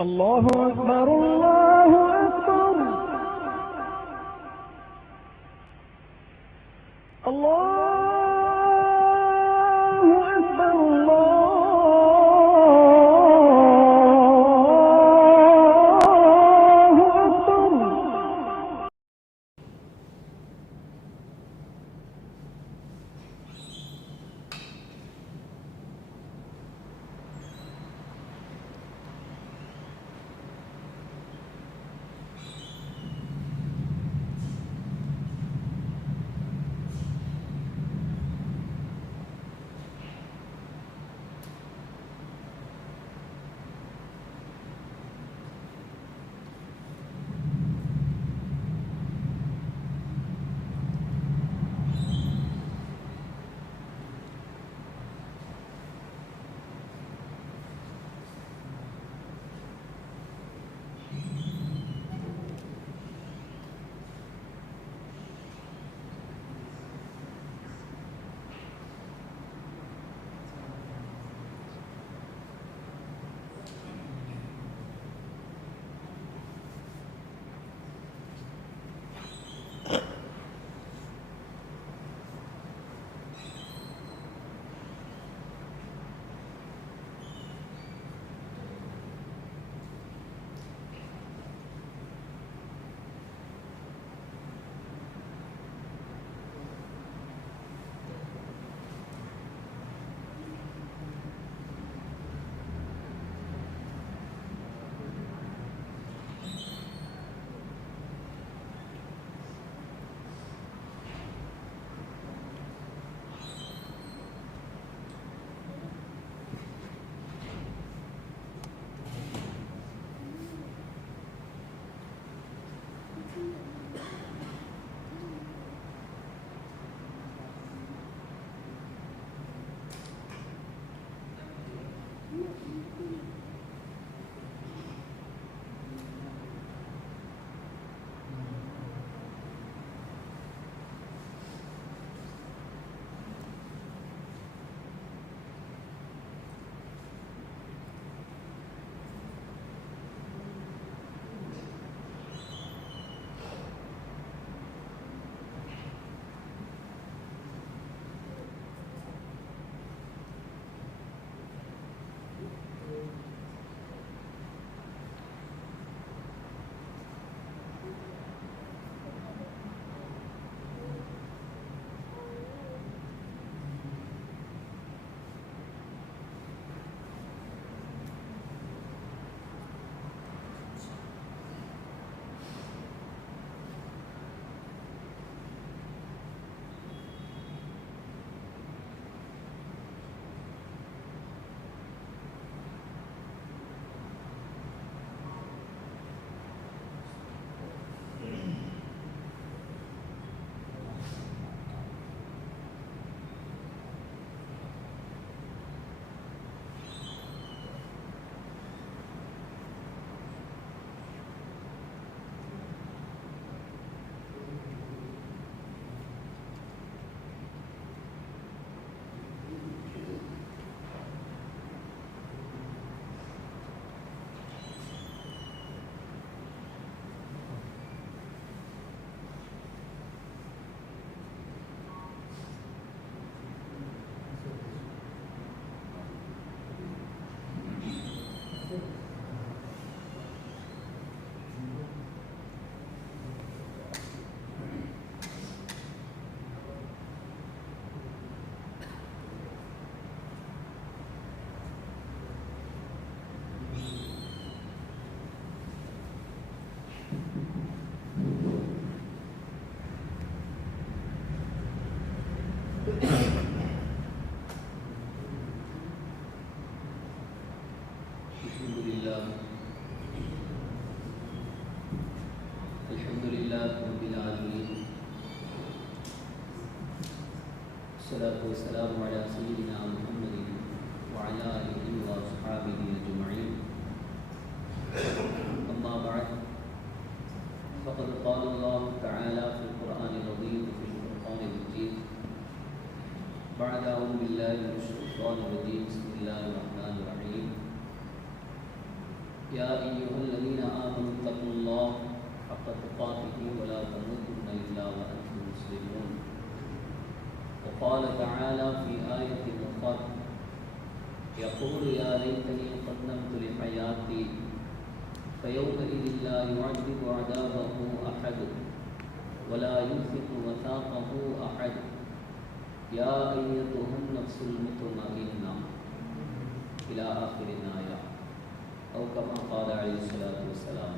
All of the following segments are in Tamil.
الله أكبر الله أكبر الله أكبر الله أكبر. الحمد لله رب العالمين، والصلاة والسلام على سيدنا محمد وعلى آله وأصحابه أجمعين. أما بعد، فقد قال الله تعالى في القرآن العظيم وفي القرآن المجيد بعد أعوذ بالله من الشيطان الرجيم. بسم الله الرحمن الرحيم. يا أيها الذين آمنوا اتقوا الله حق تقاته ولا تموتن إلا وأنتم مسلمون. وقال تعالى في آية أخرى يقول يا ليتني قدمت لحياتي فيومئذ لا يعذب عذابه أحد ولا يوثق وثاقه أحد يا أيتها النفس المطمئنة إلى آخر الآية أو كما قال عليه الصلاة والسلام.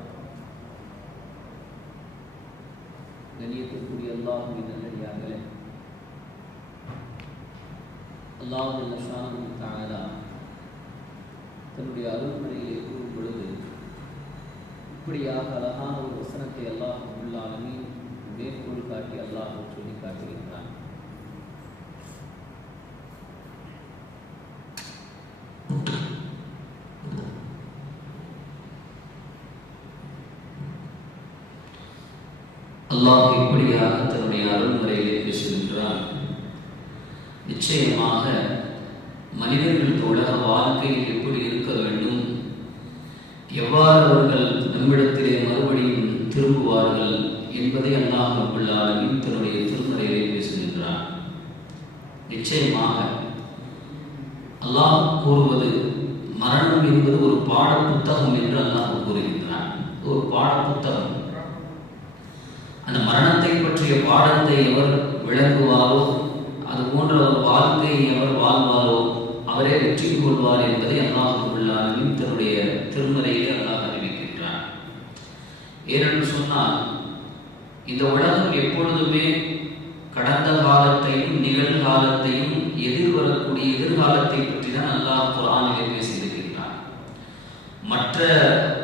கண்ணியத்திற்குரிய அல்லாஹ்வின் நல்லடியார்களே, அல்லாஹ் ஜல்ல ஷானுஹு தஆலா தன்னுடைய அருள்மறையிலே கூறும் பொழுது இப்படியாக அழகான ஒரு வசனத்தை அல்லாஹ் ரப்பல் ஆலமீன் மேற்கோள் காட்டி அல்லாஹ் சொல்லி காட்டுகின்றான். அல்லாஹ் இப்படியாக தன்னுடைய அருள்முறையிலே பேசுகின்றான். நிச்சயமாக மனிதர்களுக்கு உலக வாழ்க்கையில் எப்படி இருக்க வேண்டும், எவ்வாறு அவர்கள் நம்மிடத்திலே மறுபடியும் திரும்புவார்கள் என்பதை அல்லாஹ் ரப்பல் ஆலமீன் தன்னுடைய திருமறையிலே பேசுகின்றான். நிச்சயமாக அல்லாஹ் கூறுவது மரணம் என்பது ஒரு பாட புத்தகம் என்று அல்லாஹ் கூறுகின்றான். ஒரு பாட புத்தகம். அந்த மரணத்தை பற்றிய பாடத்தை எவர் விளங்குவாரோ, அது போன்ற ஒரு வாழ்க்கையை எவர் வாழ்வாரோ அவரே வெற்றி கொள்வார் என்பதை அல்லாஹ் ரப்பல் ஆலமீன் தன்னுடைய திருமறையில் அல்லாஹ் அறிவிக்கின்றான். ஏனென்று சொன்னால் இந்த உலகம் எப்பொழுதுமே கடந்த காலத்தையும் நிகழ்காலத்தையும் எதிர்வரக்கூடிய எதிர்காலத்தை பற்றி தான் அல்லாஹ் குர்ஆனிலே பேசியிருக்கின்றான். மற்ற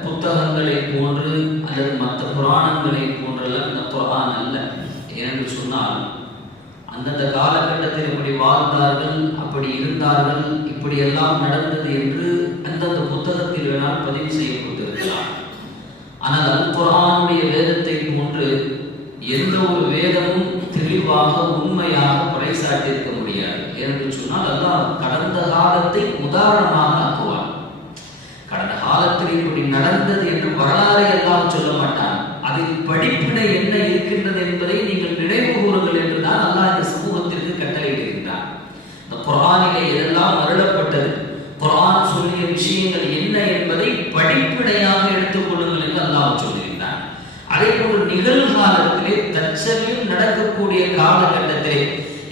புத்தகங்களை போன்று அல்லது மற்ற புராணங்களை போன்றெல்லாம் இந்த குர்ஆன் அல்ல. ஏனென்று சொன்னால் அந்தந்த காலகட்டத்தில் இப்படி வாழ்ந்தார்கள், அப்படி இருந்தார்கள், இப்படியெல்லாம் நடந்தது என்று அந்தந்த புத்தகத்தில் வேணால் பதிவு செய்யப்பட்டிருக்கலாம். ஆனால் அல் குர்ஆனுடைய வேதத்தை போன்று எந்த ஒரு வேதமும் தெளிவாக உண்மையாக பறைசாட்டியிருக்க முடியாது. ஏனென்று சொன்னால் அல்லாஹ் கடந்த காலத்தை உதாரணமாக ஆக்குவார். கடந்த காலத்தில் இப்படி நடந்தது என்று வரலாறை எல்லாம் சொல்ல மாட்டான். அதில் படிப்பினை என்ன இருக்கின்றது என்பதை நீங்கள் நினைவு கூறுங்கள் என்றுதான் அல்லாஹ் இந்த சமூகத்திற்கு கட்டளையிடுகின்றார். இந்த குர்ஆனிலே எதெல்லாம் அருளப்பட்டது, குர்ஆன் சொல்லிய விஷயங்கள் என்ன என்பதை படிப்பினையாக எடுத்துக் கொள்ளுங்கள் என்று அல்லாஹ் சொல்லுகின்றார். அதே போன்று நிகழ்காலத்திலே தற்சமயம் நடக்கக்கூடிய காலகட்டத்திலே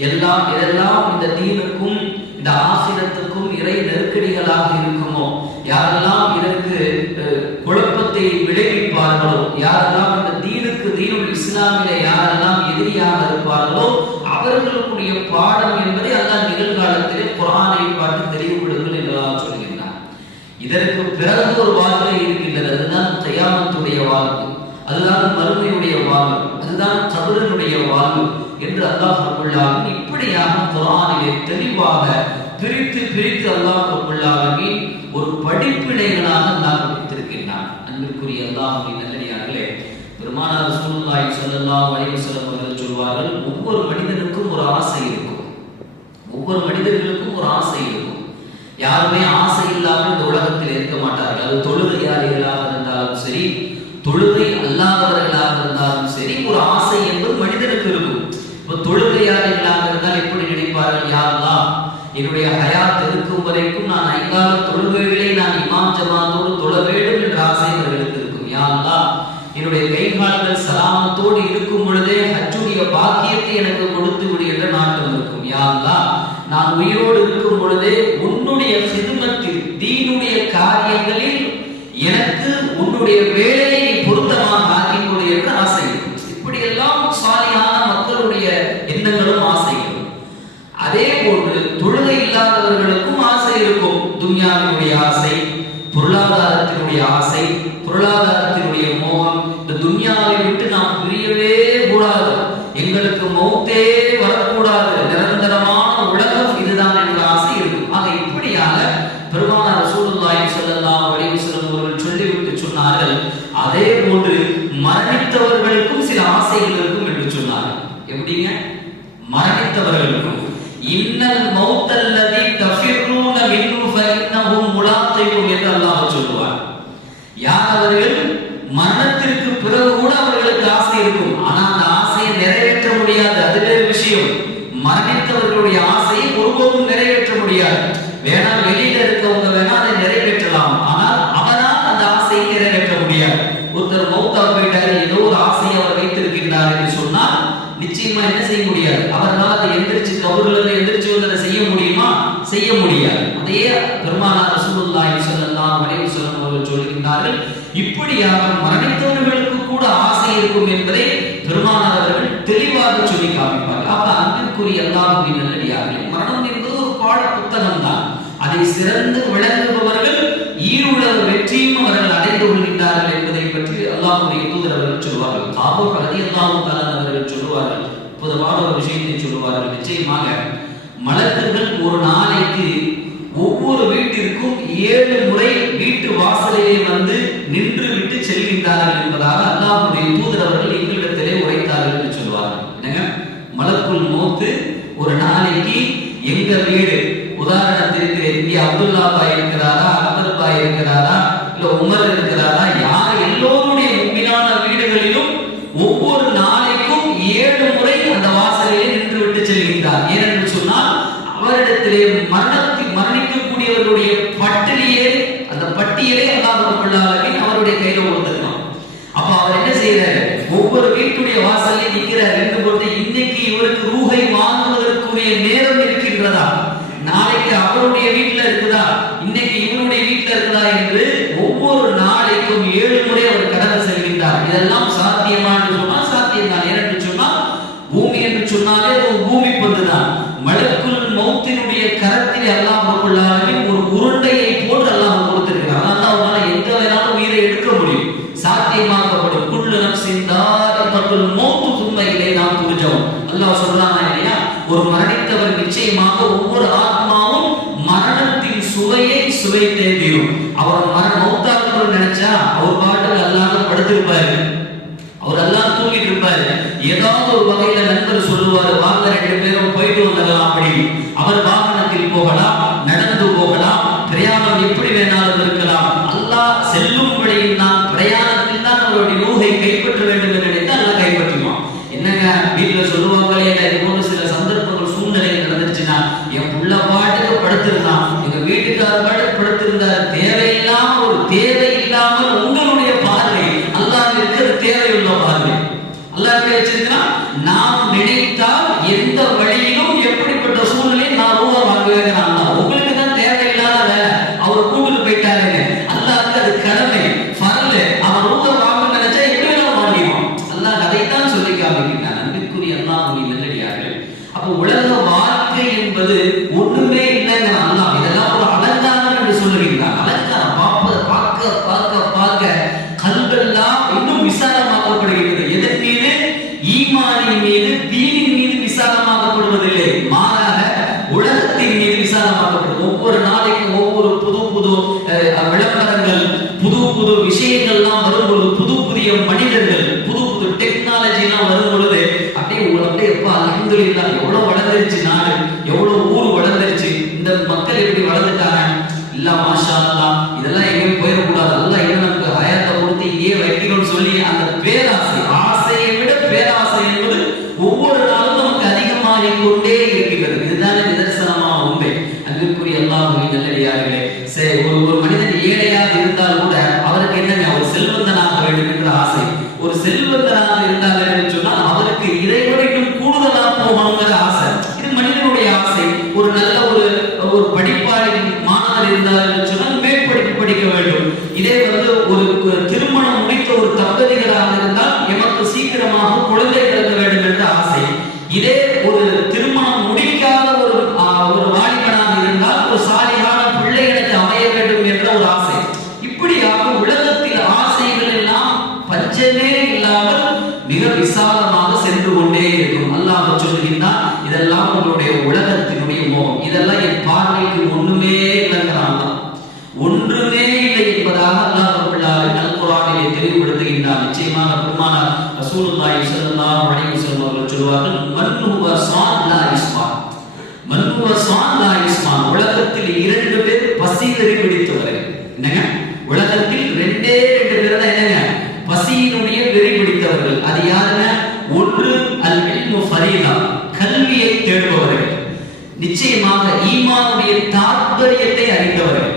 எதெல்லாம் இந்த தீனுக்கும் இந்த ஆகிரத்துக்கும் இறை நெருக்கடிகளாக இருக்குமோ, யாரெல்லாம் இதற்கு குழப்பத்தை விளைவிப்பார்களோ, யாரெல்லாம் இந்த தீனுக்கு தீனுல் இஸ்லாமிலே யாரெல்லாம் எதிரியாக இருப்பார்களோ அவர்களுடைய பாடம் என்பதை அல்லாஹ் நிகழ்காலத்திலே குர்ஆனை பார்த்து தெளிவுபடுங்கள் என்று சொல்கின்றார். இதற்கு பிறகு ஒரு வாழ்க்கை இருக்கின்றது. அதுதான் கியாமத்துடைய வாழ்க்கை, அதுதான் மறுமையுடைய வாழ்வு, அதுதான் கபருடைய வாழ்வு என்று அல்லாஹ் ரப்பல் ஆலமீன் இப்படியாக குர்ஆனிலே தெளிவாக பிரித்து அல்லாஹ் ரப்பல் ஆலமீன் ஒரு படிப்பினைகளாக அல்லாஹ் வைத்திருக்கின்றான். அன்பிற்குரிய அல்லாஹ்வின் நல்லடியார்களே, பெருமானார் ரசூலுல்லாஹி ஸல்லல்லாஹு அலைஹி வஸல்லம் அவர்கள் சொல்வார்கள், ஒவ்வொரு மனிதனுக்கும் ஒரு ஆசை இருக்கும். ஒவ்வொரு மனிதர்களுக்கும் ஒரு ஆசை இருக்கும். யாருமே ஆசை இல்லாமல் இந்த உலகத்தில் இருக்க மாட்டார்கள். அது தொழுகையாளிகளாக இருந்தாலும் சரி, தொழுகை அல்லாதவர்களாக இருந்தாலும் சரி, ஒரு ஆசை என்பது மனிதனுக்கு இருக்கும். இப்போ தொழுகையாளிகளாக இருந்தால் எப்படி நினைப்பார்கள், யா அல்லாஹ் என்னுடைய ஹயாத் இருக்கும் வரைக்கும் நான் 5 கால தொழுகைகளை நான் இமாம் ஜமாத்தோடு தொழ வேண்டும் என்ற ஆசை அவர்களுக்கு இருக்கும். யா அல்லாஹ் என்னுடைய கை கால்கள் சலாமத்தோடு இருக்கும் பொழுதே ஹஜ்ஜுடைய பாக்கியத்தை எனக்கு கொடுத்து விடு என்ற நாட்டம் இருக்கும். யா அல்லாஹ் நான் உயிரோடு இருக்கும் பொழுதே உன்னுடைய ஹித்மத்தில் தீனுடைய காரியங்களில் எனக்கு உன்னுடைய வேலையை பொருத்தமாக ஆக்கிக் கொடு என்ற ஆசை இருக்கும். இப்படியெல்லாம் சாலியான மக்களுடைய எண்ணங்களும் ஆசைகளும். அதே போன்று தொழுகை இல்லாதவர்களுக்கும் ஆசை இருக்கும். துன்யாவினுடைய ஆசை, பொருளாதாரத்தினுடைய ஆசை, பொருளாதாரத்தினுடைய மோகம். இந்த துன்யாவை விட்டு நாம் பிரியவே கூடாது, எங்களுக்கு மௌத்தே வரக்கூடாது, நிரந்தரமான உலகம் இதுதான் என்ற ஆசை இருக்கும். ஆக இப்படியாக பெருமானார் ரசூலுல்லாஹி ஸல்லல்லாஹு அலைஹி வஸல்லம் அவர்கள் சொல்லிவிட்டு சொன்னார்கள், அதே போன்று மரணித்தவர்களுக்கும் சில ஆசைகள் இருக்கும் என்று சொன்னார்கள். எப்படிங்க? மரணித்தவர்களுக்கும் இன்னல் மௌத்தல்லதி தஃபிர்ரூன மின்ஹு ஃபஇன்னஹு முலாகிக்கும் என்று அல்லாஹ் சொல்வார். யார் அவர்கள்? மரணத்திற்கு பிறகு கூட அவர்களுக்கு ஆசை இருக்கும், ஆனா அந்த ஆசையை நிறைவேற்ற முடியாது. அது வேறு விஷயம். மரணித்தவர்களுடைய ஆசையை ஒருபோதும் நிறைவேற்ற முடியாது. வேணா வெளியில இருக்கவங்க வேணா அதை நிறைவேற்றலாம், ஆனால் அவனால் அந்த ஆசையை நிறைவேற்ற முடியாது. ஒருத்தர் மௌத்தா போயிட்டாரு, ஏதோ ஒரு ஆசையை அவர் வைத்திருக்கின்றார் என்று சொன்னால் நிச்சயமா என்ன செய்ய முடியாது. அவர்களால் அதை எந்திரிச்சு கபூர்ல எந்திரிச்சு வந்து அதை செய்ய முடியுமா? செய்ய முடியாது. அதையே பெருமானார் ரசூலுல்லாஹி ஸல்லல்லாஹு அலைஹி வஸல்லம் அவர்கள் சொல்கின்றார்கள், இப்படியாக மரணித்தவர்களுக்கு கூட ஆசை இருக்கும் என்பதை பெருமானார் அவர்கள் தெளிவாக சொல்லி காமிப்பார்கள். அப்ப அன்பிற்குரிய அல்லாஹ்வின் நல்லடியார்களே, மரணம் என்பது ஒரு பாட புத்தகம் தான். அதை சிறந்து விளங்குபவர்கள் ஈருலக வெற்றியும் அவர்கள் அடைந்து கொள்கின்றார்கள் என்பதை பற்றி அல்லாஹ்வுடைய தூதர் அவர்கள் சொல்வார்கள். காபூ ரலியல்லாஹு தஆலா அவர்கள் சொல்வார்கள், பொதுவாக ஒரு விஷயத்தை சொல்வார்கள். நிச்சயமாக மலக்குகள் ஒரு நாளைக்கு ஒவ்வொரு வீட்டிற்கும் 7 முறை வீட்டு வாசலிலே வந்து நின்று விட்டு செல்கின்றார்கள் என்பதாக அல்லாஹ்வுடைய தூதர் அவர்கள் எங்களிடத்திலே உரைத்தார்கள் என்று சொல்வார்கள். என்னங்க, மலக்குல் மௌத் ஒரு நாளைக்கு எங்க வீடு, உதாரணத்திற்கு இங்கே அப்துல்லா பாய் இருக்கிறாரா, அக்பர் பாய் இருக்கிறாரா, இல்ல உமர் இருக்கிறாரா, யார் எல்லோருடைய முக்கியமான வீடுகளிலும் ஒவ்வொரு நாளைக்கும் 7 முறை அந்த வாசலிலே நின்று விட்டு செல்கின்றார். ஏனென்று சொன்னால் அவரிடத்திலே மரணிக்கக்கூடியவர்களுடைய பட்டியலே, அந்த பட்டியலே அல்லாஹ் ரப்பல் ஆலமீன் அவருடைய கையில கொடுத்திருக்கான். அப்ப அவர் என்ன செய்யறாரு? ஒவ்வொரு வீட்டுடைய வாசல்ல நிற்கிறார். என்று போட்டு இன்னைக்கு இவருக்கு ரூஹை வாங்குவதற்குரிய நேரம் இருக்கின்றதா, நாளைக்கு அவருடைய வீட்டுல இருக்குதா, இன்னைக்கு இவருடைய வீட்டுல இருக்குதா என்று ஒவ்வொரு நாளைக்கும் 7 முறை அவர் கடந்து செல்கின்றார். இதெல்லாம் சாத்தியமா என்று சொன்னால் சாத்தியம்தான். ஏனென்று சொன்னால் பூமி என்று சொன்னாலே ஒரு பூமி பந்துதான். மலக்குல் மௌத்தினுடைய கரத்தில் அல்லாஹ் ரப்பல் ஆலமீன் ஒரு உருண்டையை போன்று அல்லாஹ் கொடுத்திருக்கிறார். அதனால அவனால எங்க வேணாலும் உயிரை எடுக்க முடியும், சாத்தியமாக்கப்படும். குல்லு நஃப்ஸின் தாயிகத்துல் மௌத் சும்ம இலைனா துர்ஜவும். அல்லாஹ் சொல்றானா இல்லையா? ஒரு மரணித்தவர் நிச்சயமாக ஒவ்வொரு ஆத்மாவும் மரணத்தின் சுவையை சுவைத்தே தீரும். அவர் மௌத்தாக நினைச்சா அவர் பாட்டுக்கு அல்லாஹ் படுத்திருப்பாரு, அவர் எல்லாம் தூங்கிட்டு இருப்பாரு. ஏதாவது ஒரு வகையில நண்பர் சொல்லுவாரு, வாங்க 2 பேரும் போயிட்டு வந்துடலாம் அப்படி. அவர் வாகனத்தில் போகலாம், நடந்து போகலாம், பிரயாணம் எப்படி வேணாலும் இருக்கலாம். அல்லாஹ் செல்லும் வழியில் தான், பிரயாணத்தில் தான் அவருடைய ரூஹை கைப்பற்ற வேண்டும் என்று நினைத்தால் அல்லாஹ் கைப்பற்றுவான். என்னங்க வீட்டுல சொல்லுவாங்களே, இது போன்ற சில சந்தர்ப்பங்கள் சூழ்நிலை நடந்துருச்சுன்னா, என் புள்ள பாட்டுக்கு படுத்திருந்தான், எங்க வீட்டுக்காரர் பாட்டுக்கு படுத்திருந்தார், தேவையில்லாம ஒரு தேவை இல்லாமல் உங்களுடைய பார்வை அல்லாஹ்விற்கு தேவையுள்ள பார்வை அல்லாஹ் எப்படி வச்சிருக்கிறான்? நாம் நினைத்தால் எந்த வழியிலும் எப்படிப்பட்ட சூழ்நிலையும் நான் ரூபா வாங்குவேன். உங்களுக்கு தான் தேவையில்லாத வேலை, அவர் கூப்பிட்டு போயிட்டாருங்க. அல்லாஹ்க்கு அது கடமை, ஃபர்ல். அவர் ரூபா வாங்க நினைச்சா எப்படி வேணாலும் வாங்கிடுவான். அல்லாஹ் அதைத்தான் சொல்லி காமிக்கிறான். அன்பிற்குரிய அல்லாஹ்வின் நல்லடியார்களே, அப்ப உலக வாழ்க்கை என்பது ஒண்ணுமே இல்லைங்க. அல்லாஹ் இதெல்லாம் ஒரு அலங்காரம் என்று சொல்லுகிறான். அலங்காரம் பார்க்க பார்க்க பார்க்க கல்வெல்லாம் இன்னும் விசாலமாக்கப்படுகிறது. எதன் மீது? ஈமானின் மீது, தீனின் மீது விசாலமாக்கப்படுவதில்லை, மாறாக உலகத்தின் மீது விசாலமாக்கப்படுது. ஒவ்வொரு நாளைக்கும் ஒவ்வொரு புது புது விளம்பரங்கள், புது புது விஷயங்கள்லாம் வரும்பொழுது, புது புதிய மனிதர்கள், புது புது டெக்னாலஜி எல்லாம் வரும் பொழுது அப்படியே எப்ப அல்ஹம்துலில்லாஹ் எவ்வளவு வளர்ந்துருச்சு நாடு, எவ்வளவு ஊர் வளர்ந்துருச்சு, இந்த மக்கள் எப்படி வளர்ந்துட்டாங்க, இல்ல மாஷா அல்லாஹ், இதெல்லாம் எங்கேயும் போயிடக்கூடாது, அல்லாஹ் இன்னும் நமக்கு ஹயாத்தை கொடுத்து இங்கே வைக்கணும்னு சொல்லி அந்த பேராசை, ஆசையை விட பேராசை என்பது ஒவ்வொரு நாளும் நமக்கு அதிகமாகிக் கொண்டே இருக்கிறது. இதுதான் நிதர்சனமான உண்மை. அன்பிற்குரிய அல்லாஹ்வின் நல்லடியார்களே, ஒரு மனிதன் ஏழையாக இருந்தால் கூட அவருக்கு என்னங்க, ஒரு செல்வந்தனாக வேண்டும் என்ற ஆசை. ஒரு செல்வந்தனாக இருந்தால் என்று சொன்னால் அவருக்கு இறைவனுக்கும் கூடுதலாக போகணுங்கிற ஆசை. இது மனிதனுடைய ஆசை. ஒரு நல்ல ஒரு படிப்பாளி மாணவர் இருந்தால் என்று சொன்னால் மேற்படிப்பு படிக்க வேண்டும். இதே ஒரு திருமணம் முடித்த ஒரு தம்பதிகளாக இருந்தால் எமக்கு சீக்கிரமாக குழந்தை பிறக்க வேண்டும் என்ற ஆசை. இதே ஒரு திருமணம் முடிக்காத ஒரு வாலிபனாக இருந்தால் ஒரு சாலியான பிள்ளை எனக்கு அமைய வேண்டும் என்ற ஒரு ஆசை. இப்படியாக உலகத்தில் ஆசைகள் எல்லாம் பஞ்சமே இல்லாமல் மிக விசாலமாக சென்று கொண்டே இருக்கும். அல்லாஹ் சொல்லுகின்றான், இதெல்லாம் உங்களுடைய உலகத்தினுடைய மோகம், இதெல்லாம் என் பார்வைக்கு ஒண்ணுமே இல்லைங்கிறான். ஒன்றுமே இல்லை என்பதாக அல்லாஹ் ரப்பல் ஆலமீன் அல்-குர்ஆனிலே தெளிவுபடுத்துகின்றான். நிச்சயமாக பெருமானார் ரசூலுல்லாஹி ஸல்லல்லாஹு அலைஹி வஸல்லம் அவர்கள் சொல்வார்கள், மன் ஹுவ ஸான் லா யுஸ்மான். மன் ஹுவ ஸான் லா யுஸ்மான். உலகத்தில் 2 பேர் பசி வெறி பிடித்தவர்கள். என்னங்க, உலகத்தில் ரெண்டே ரெண்டு பேர் தான் என்னங்க பசியினுடைய வெறி பிடித்தவர்கள். அது யாருங்க? ஒன்று அல் இல்மு ஃபரீதா, கல்வியை தேடுபவர்கள், நிச்சயமாக ஈமானுடைய தாத்பரியத்தை அறிந்தவர்கள்,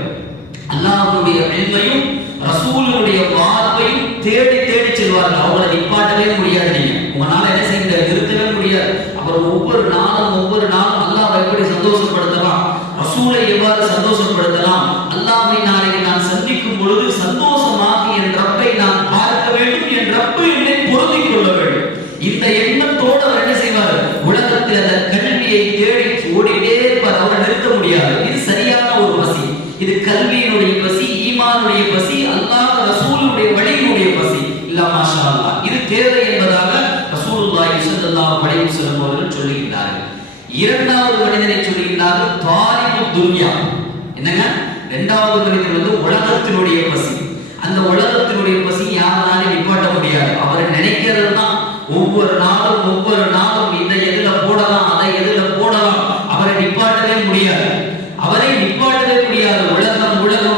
அல்லாஹ்வுடைய இல்மையும் ரசூலுடைய வாழ்வையும் தேடி தேடி செல்வார்கள். அவங்களை நிப்பாட்டவே முடியாது. நீங்க உங்களால என்ன செய்ய நிறுத்தவே முடியாது. அவர் ஒவ்வொரு நாளும் அல்லாஹ்வை எப்படி சந்தோஷப்படுத்தலாம், ரசூலை எவ்வாறு சந்தோஷப்படுத்தலாம், அல்லாஹ்வை நாளைக்கு நான் சந்திக்கும் பொழுது சந்தோஷமாக என் ரப்பை நான் பார்க்க வேண்டும், என் ரப்பு என்னை பொருந்திக் கொள்ள வேண்டும், இந்த எண்ணத்தோடு அவர் என்ன செய்வார்? உலகத்தில் அந்த கல்வியை தேடி ஓடிட்டே இருப்பார். அவரை நிறுத்த முடியாது. இது சரியான ஒரு பசி. இது கல்வியினுடைய பசி, ஈமானுடைய பசி, அல்லாஹ் ரசூலுடைய வழியினுடைய பசி. இல்ல மாஷா அல்லாஹ், இது தேவை என்பதாக ரசூலுல்லாஹி ஸல்லல்லாஹு அலைஹி வஸல்லம் அவர்கள் சொல்லுகிறார்கள். இரண்டாவது மனிதனை சொல்லுகிறார்கள் தாரிபு துன்யா. என்னங்க? இரண்டாவது மனிதன் உலகத்தினுடைய பசி. அந்த உலகத்தினுடைய பசி யாராலும் நிப்பாட்ட முடியாது. அவர் நினைக்கிறது தான் ஒவ்வொரு நாளும் இந்த எதுல போடலாம், அதை எதுல போடலாம். அவரை நிப்பாட்டவே முடியாது.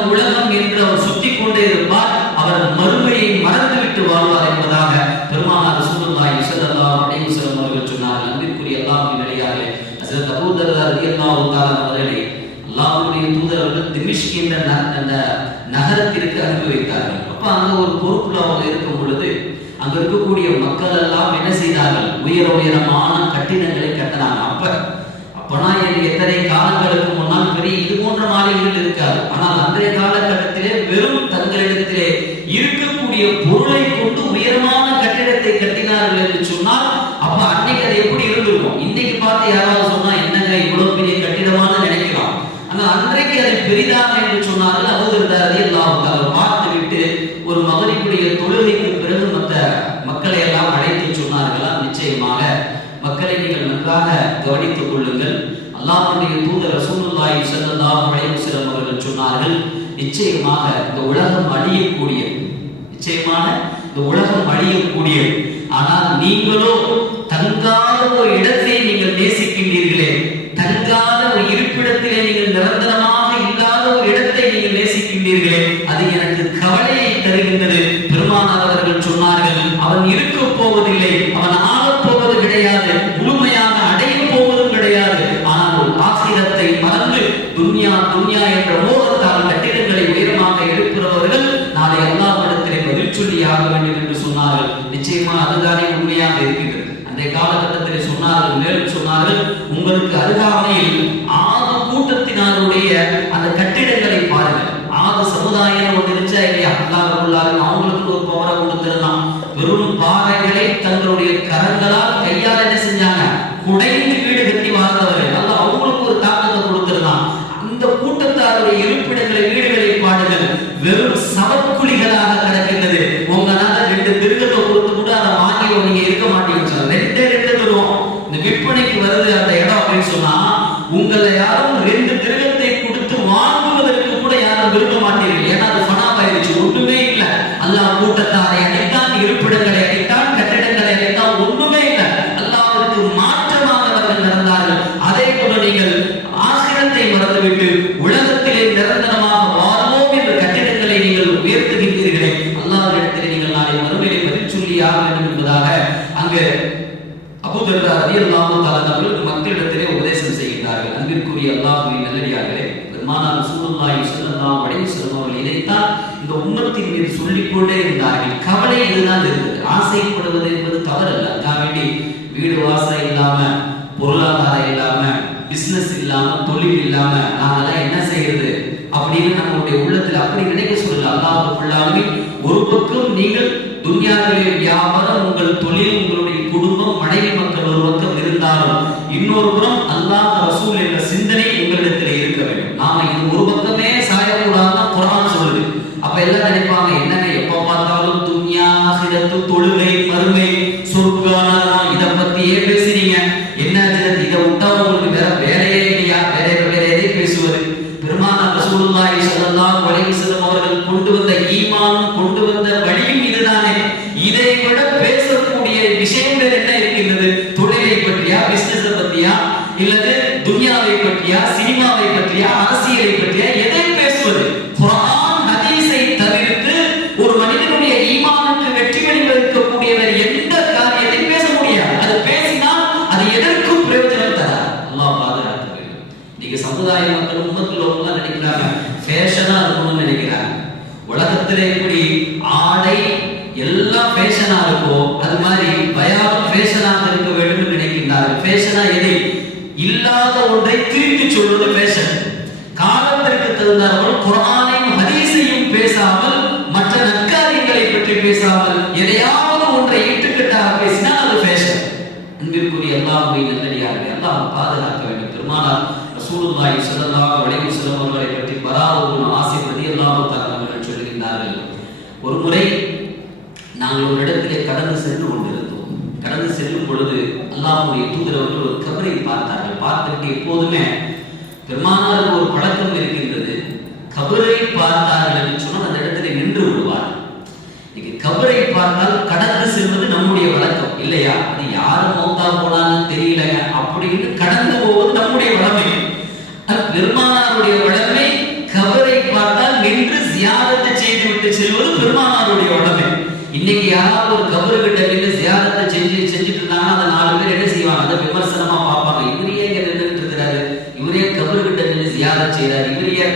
உலகம் என்று அவர் சுத்தி கொண்டே இருப்பார். அவர் மறுமையை மறந்துவிட்டு வாழ்வார் என்பதாக பெருமானார் ரசூலுல்லாஹி ஸல்லல்லாஹு அலைஹி வஸல்லம் அவர்கள் சொன்னார்கள். அன்பிற்குரிய அல்லாஹ்வின் அடியார்களே, ஹஜ்ரத் அபூ தர்தா ரலியல்லாஹு தஆலா அவர்களே அல்லாஹ்வுடைய தூதர் அவர்கள் திமிஷ்க் என்ற அந்த நகரத்திற்கு அனுப்பி வைத்தார்கள். அப்ப அங்க ஒரு பொறுப்புல அவங்க இருக்கும் பொழுது அங்க இருக்கக்கூடிய மக்கள் எல்லாம் என்ன செய்தார்கள்? உயரமான கட்டிடங்களை கட்டினாங்க. அப்பனா எத்தனை காலங்களுக்கு முன்னால் பெரிய இது போன்ற மாளிகைகள் இருக்காது. ஆனால் அன்றைய காலகட்டத்திலே வெறும் தங்களிடத்திலே இருக்கக்கூடிய பொருளை கொண்டு உயரமான கட்டிடத்தை கட்டினார்கள் என்று சொன்னால், அப்ப அன்னைக்கு அது எப்படி இருந்திருக்கும்? இன்னைக்கு பார்த்து யாராவது சொன்னா என்னங்க இவ்வளவு பெரிய கட்டிடமான நினைக்கலாம். ஆனால் அன்றைக்கு அது பெரிதாக என்று சொன்னார்கள். அபூ தர்தா ரலியல்லாஹு தஆலா பார்த்து விட்டு ஒரு மகரிபுடைய தொழுகைக்கு பிறகு மற்ற மக்களை எல்லாம் அழைத்து சொன்னார்களா, நிச்சயமாக மக்களை நீங்கள் நன்றாக கவனித்துக் கொள்ளுங்கள். அல்லாஹ்வுடைய தூதர் ரசூலுல்லாஹி ஸல்லல்லாஹு அலைஹி வஸல்லம் அவர்கள் சொன்னார்கள், நிச்சயமாக இந்த உலகம் அழியக்கூடிய, ஆனால் நீங்களோ தங்காத ஒரு இடத்தை நீங்கள் நேசிக்கின்றீர்களே, தங்காத ஒரு இருப்பிடத்திலே நீங்கள் நிரந்தரமாக இல்லாத ஒரு இடத்தை நீங்கள் நேசிக்கின்றீர்களே, அது எனக்கு கவலையை தருகின்றது. பெருமானார் அவர்கள் சொன்னார்கள், அவன் இருக்க போவதில்லை, அவன் ஆகப் போவது கிடையாது, முழுமையாக அடைய போவதும் கிடையாது. ஆனால் ஆகிரத்தை மறந்து துன்யா என்ற மோகத்தால் கட்டிடங்களை உயரமாக எழுப்புகிறவர்கள் நாளை அல்லாஹ்விடத்திலே பதில் சொல்லி ஆக வேண்டும் என்று சொன்னார்கள். நிச்சயமா அதுதானே உண்மையாக இருக்கிறது. அந்த காலகட்டத்தில் சொன்னார்கள், மேலும் சொன்னார்கள், உங்களுக்கு அருகாமையில் ஆது கூட்டத்தினருடைய அந்த கட்டிடங்களை பாருங்கள். ஆது சமுதாயம் ஒன்று இருந்துச்சா இல்லையா? அவங்களுக்கு ஒரு பவரை கொடுத்திருந்தான். வெறும் பாறைகளை தங்களுடைய கரங்களால் கையால் என்ன செஞ்சாங்க? குடைந்து வீடு கட்டி வாழ்ந்தவர்கள். அல்லாஹ் அவங்களுக்கு ஒரு தாக்கத்தை கொடுத்திருந்தான். அந்த கூட்டத்தாருடைய இருப்பிடங்களை, வீடுகளை பாடுங்கள், வெறும் சவக்குழிகளாக கிடக்கின்றது. உங்களால 2 திருகத்தை கொடுத்து கூட அதை வாங்கி நீங்க இருக்க மாட்டீங்கன்னு சொன்னாங்க. 2 தருவோம் இந்த விற்பனைக்கு வருது அந்த இடம் அப்படின்னு சொன்னா, உங்களை யாரும் 2 திருகத்தை கொடுத்து வாங்குவதற்கு கூட யாரும் விரும்ப மாட்டீர்கள். ஏன்னா அது பணமாயிருச்சு, ஒன்றுமே இல்லை. அல்லாஹ் கூட்டத்தாரை அடைத்தான், இருப்பிடங்களை அடைத்தான், கட்டிடங்களை அடைத்தான், ஒன்றுமே இல்லை. அல்லாஹ்வுக்கு மாற்றமாக அவர்கள் நடந்தார்கள். அதே போல நீங்கள் ஆசிரத்தை மறந்துவிட்டு உலகத்திலே நிரந்தரமாக வாழ்வோம் என்ற கட்டிடங்களை நீங்கள் உயர்த்துகின்றீர்களே, அல்லாஹ்விடத்திலே நீங்கள் நாளை மறுமையை பதில் சொல்லியாக வேண்டும் என்பதாக அங்கு அபூ தர்தா ரலியல்லாஹு தஆலா அவர்கள் மக்களிடத்திலே உபதேசம் செய்கிறார்கள். அன்பிற்குரிய அல்லாஹ்வின் நல்லடியார்களே, பெருமானார் ரசூலுல்லாஹி ஸல்லல்லாஹு அலைஹி வஸல்லம் அவர்கள் இதைத்தான் இந்த உம்மத்தின் மீது சொல்லிக் கொண்டே இருந்தார்கள். கவலை இதுதான் இருந்தது. ஆசைப்படுவது என்பது தவறல்ல. அதுக்காக வேண்டி வீடு வாசல் இல்லாம, பொருளாதாரம் இல்லாம, பிசினஸ் இல்லாம, தொழில் இல்லாம நாங்கெல்லாம் என்ன செய்யறது அப்படின்னு நம்மளுடைய உள்ளத்தில் அப்படி நினைக்க சொல்லல. அல்லாஹ் ஃபுல்லாவே ஒரு பக்கம் நீங்கள் துன்யாவிலே வியாபாரம், உங்கள் தொழில், உங்களுடைய குடும்பம், மனைவி மக்கள் ஒரு பக்கம் இருந்தாலும், இன்னொரு புறம் அல்லாஹ் ரசூல் என்ற சிந்தனை உங்களிடத்தில் இருக்க வேண்டும். நாம இது ஒரு பக்கமே சாயக்கூடாதுன்னு குர்ஆன் சொல்லுது. அப்ப எல்லாம் நினைப்பாங்க, என்னங்க எப்ப பார்த்தாலும் துன்யா, ஆகிரத்து, தொழுகை, மறுமை, சொர்க்கம், இதை பத்தியே பேசுறீங்க, என்ன இதை விட்டா உங்களுக்கு வேற வேலையே இல்லையா? வேற எதை பேசுவது? பெருமானார் ரசூலுல்லாஹி ஸல்லல்லாஹு அலைஹி வஸல்லம் அவர்கள் கொண்டு வந்த ஈமானும் கொண்டு வந்த வழியும் இதுதானே. இதை விட பேசக்கூடிய விஷயங்கள் என்ன இருக்கின்றது? தொழிலை பற்றியா, பிசினஸ் பற்றியா, இல்லது துன்யாவை பற்றியா, சினிமாவை பற்றியா, அரசியலை பற்றியா, எதை பேசுவது? குர்ஆன் ஹதீஸை தவிர்த்து உலகத்திலே எப்படி ஆடை எல்லாம் ஃபேஷனா இருக்கோ அது மாதிரி பயான் ஃபேஷனாக இருக்க வேண்டும் என்று நினைக்கின்றார்கள். ஃபேஷனா எதை? இல்லாத ஒன்றை திருப்பி சொல்வது ஃபேஷன். காலத்திற்கு தகுந்தார்கள் குர்ஆனையும் ஹதீஸையும் பேசாமல், மற்ற நற்காரியங்களை பற்றி பேசாமல், எதையாவது ஒன்றை இட்டுக்கட்டாக பேசினால் அது ஃபேஷன். அன்பிற்குரிய அல்லாஹ்வின் நல்லடியார்களே, அல்லாஹ் பாதுகாக்க வேண்டும். பெருமானார் ரசூலுல்லாஹி ஸல்லல்லாஹு அலைஹி வஸல்லம் அவர்களை பற்றி பராவுல் ஆசிப் ரலியல்லாஹு தஆலா அவர்கள் சொல்கிறார்கள், ஒரு முறை நாங்கள் ஒரு இடத்திலே கடந்து சென்று கொண்டிருந்தோம். கடந்து செல்லும் பொழுது அல்லாஹ்வுடைய தூதர் அவர்கள் ஒரு கபரை பார்த்தார்கள். பார்த்துட்டு எப்போதுமே பெருமானாருக்கு ஒரு பழக்கம் இருக்கின்றது, கபரை பார்த்தார்கள் என்று சொன்னால் அந்த இடத்திலே நின்று விடுவார். இன்னைக்கு கபரை பார்த்தால் கடந்து செல்வது நம்முடைய வழக்கம் இல்லையா? அது யாரும் மௌத்தா போனான்னு தெரியல அப்படின்னு கடந்து போவது நம்முடைய வழமை. பெருமானாருடைய வழமை கபரை பார்த்தால் நின்று ஜியாரத்தை செய்து விட்டு செல்வது பெருமானாருடைய வழமை. இன்னைக்கு யாராவது ஒரு கபரு கிட்ட நின்று ஜியாரத்தை செஞ்சுட்டு இருந்தாங்கன்னா அந்த 4 பேர் என்ன செய்வாங்க? அதை விமர்சனமா பார்ப்பாங்க. இவரே இங்க நின்றுட்டு இருக்கிறாரு, இவரே கபரு கிட்ட நின்று ஜியாரத் செய்யறாரு, இவரே.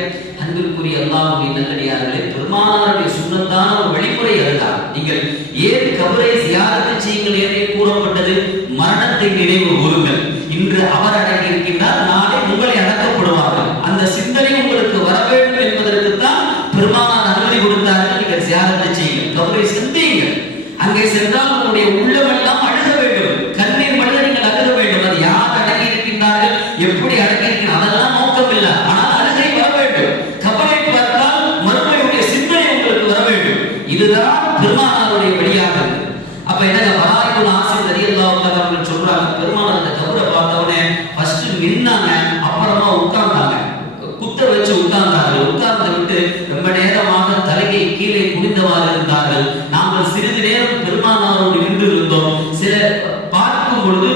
அன்பிற்குரிய அல்லாஹ்வின் நல்லடியார்களே, பெருமானாருடைய சுன்னத்தான ஒரு வழிமுறை அதுதான். நீங்கள் ஏன் கபரை ஜியாரத்தை செய்யுங்கள் என்று கூறப்பட்டது? மரணத்தை நினைவு கூறுங்கள். இன்று அவர் அடங்கி இருக்கின்றார், நாளை உங்களை அடக்கப்படுவார்கள். அந்த சிந்தனை உங்களுக்கு வர வேண்டும் என்பதற்கு தான் பெருமானார் அனுமதி கொடுத்தார்கள். நீங்கள் ஜியாரத்தை செய்யுங்கள், கபரை சிந்தியுங்கள். அங்கே சென்றால் உங்களுடைய உள்ளமெல்லாம் அழுக வேண்டும், கண்ணீர் மல்ல நீங்கள் அழுக வேண்டும். அது யார் அடங்கி இருக்கின்றார்கள், எப்படி அடங்கி இருக்கிறார், அதெல்லாம் நோக்கம் இல்லை. ஆனால் அழுகை வர வேண்டும். கபரை பார்த்தால் மறுமையுடைய சிந்தனை உங்களுக்கு வர வேண்டும். இதுதான் பெருமானாருடைய வழியாக. அப்ப என்னங்க பராயிபுல் ஆசிப் ரலியல்லாஹு தஆலா அவர்கள் சொல்றாங்க, பெருமானார் அந்த கபரை பார்த்த உடனே ஃபர்ஸ்ட் நின்னாங்க, அப்புறமா உட்கார்ந்தாங்க. குத்த வச்சு உட்கார்ந்தார்கள். உட்கார்ந்து விட்டு ரொம்ப நேரமாக தலையை கீழே குனிந்தவாறு இருந்தார்கள். நாங்கள் சிறிது நேரம் பெருமானாரோடு நின்று இருந்தோம். சில பார்க்கும் பொழுது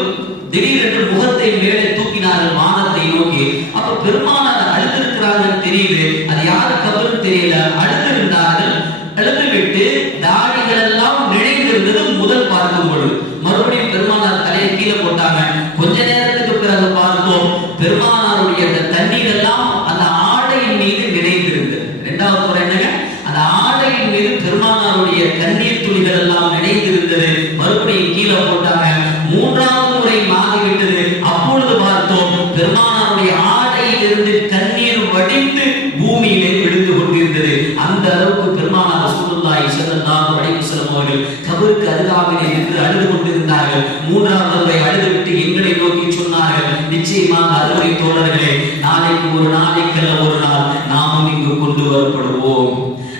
திடீரென்று முகத்தை மேலே தூக்கினார்கள் வானத்தை நோக்கி. அப்ப பெருமானார் அழுத்திருக்கிறார்கள் தெரியுது. அது யாரு கபரும் தெரியல. அழுத்திருந்தார்கள். அழுத்து விட்டு தாடிகள் எல்லாம் நினைந்திருந்தது முதல் பார்க்கும் பொழுது. மறுபடியும் பெருமானார் தலையை கீழே போட்டாங்க. கொஞ்ச நேரத்துக்கு பிறகு பார்த்தோம், பெருமானாருடைய அந்த தண்ணீர் எல்லாம் அந்த ஆடையின் மீது நினைந்திருந்தது. இரண்டாவது முறை என்னங்க, அந்த ஆடையின் மீது பெருமானாருடைய கண்ணீர் துளிகள் எல்லாம் நினைந்திருந்தது. மறுபடியும் கீழே போட்டாங்க. மூன்றாவது முறை மாறிவிட்டது. அப்பொழுது பார்த்தோம், பெருமானாருடைய ஆடையில் இருந்து கண்ணீர் வடிந்து பூமியிலே விழுந்து கொண்டிருந்தது. அந்த அளவுக்கு பெருமானார் ரசூலுல்லாஹி ஸல்லல்லாஹு அலைஹி வஸல்லம் அவர்கள் கபருக்கு அருகாமையிலே நின்று அழுது கொண்டிருந்தார்கள். மூன்றாவது முறை அழுதுவிட்டு எங்களை நோக்கி சொன்னார்கள், நிச்சயமாக அருமை தோழர்களே, நாளைக்கு ஒரு நாளைக்கல்ல ஒரு நாள் நாமும் இங்கு கொண்டு வரப்படுவோம்.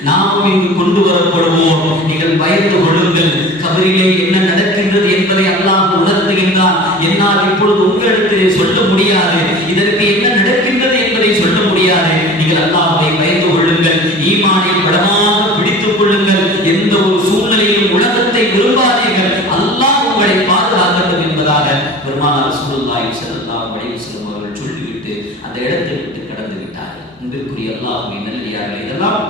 நாமும் இங்கு கொண்டு வரப்படுவோம். நீங்கள் பயந்து கொள்ளுங்கள். கபரிலே என்ன நடக்கின்றது என்பதை அல்லாஹ் உணர்த்துகின்றான். என்னால் இப்பொழுது உங்களிடத்திலே சொல்ல முடியாது. இதற்கு என்ன நடக்கின்றது என்பதை சொல்ல முடியாது. நீங்கள் அல்லாஹ்வை பயந்து கொள்ளுங்கள். ஈமானை பலமாக பிடித்துக் கொள்ளுங்கள். எந்த ஒரு சூழ்நிலையிலும் உலகத்தை விரும்பாதீர்கள். அல்லாஹ் உங்களை பாதுகாக்கட்டும் என்பதாக பெருமானார் ரசூலுல்லாஹி ஸல்லல்லாஹு அலைஹி வஸல்லம் அவர்கள் சொல்லிவிட்டு அந்த இடத்தை விட்டு கடந்து விட்டார்கள். அன்பிற்குரிய அல்லாஹ்வின் நல்லடியார்களே, இதெல்லாம்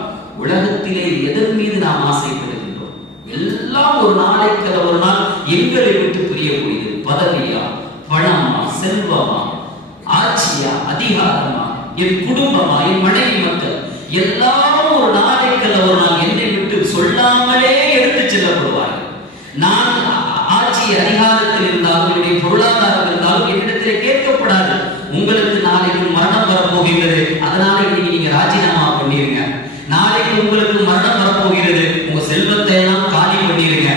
உலகத்திலே எதன் மீது நாம் ஆசைப்படுகின்றோம்? எல்லாம் ஒரு நாளைக்கு ஒரு நாள் எங்களை விட்டு பிரியக்கூடியது. பதவியா, பணமா, செல்வமா, ஆட்சியா, அதிகாரமா, என் குடும்பமா, என் மனைவி மக்கள், எல்லாம் ஒரு நாளைக்கு ஒரு நாள் என்னை விட்டு சொல்லாமலே எடுத்து செல்லப்படுவார்கள். நான் ஆட்சி அதிகாரத்தில் இருந்தாலும் என்னுடைய பொருளாதாரம் இருந்தாலும் என்னிடத்திலே கேட்கப்படாது. உங்களுக்கு நாளைக்கு மரணம் வரப்போகின்றது, அதனால இன்னைக்கு நீங்க ராஜினாமா பண்ணிருங்க. நாளைக்கு உங்களுக்கு மரணம் வரப்போகிறது, உங்க செல்வத்தை எல்லாம் காலி பண்ணிருங்க.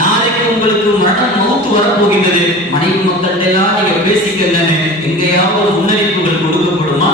நாளைக்கு உங்களுக்கு மரணம் மௌத்து வரப்போகின்றது, மனைவி மக்கள்கிட்ட எல்லாம் நீங்க பேசிக்கங்க. எங்கேயாவது முன்னறிவிப்புகள் கொடுக்கப்படுமா?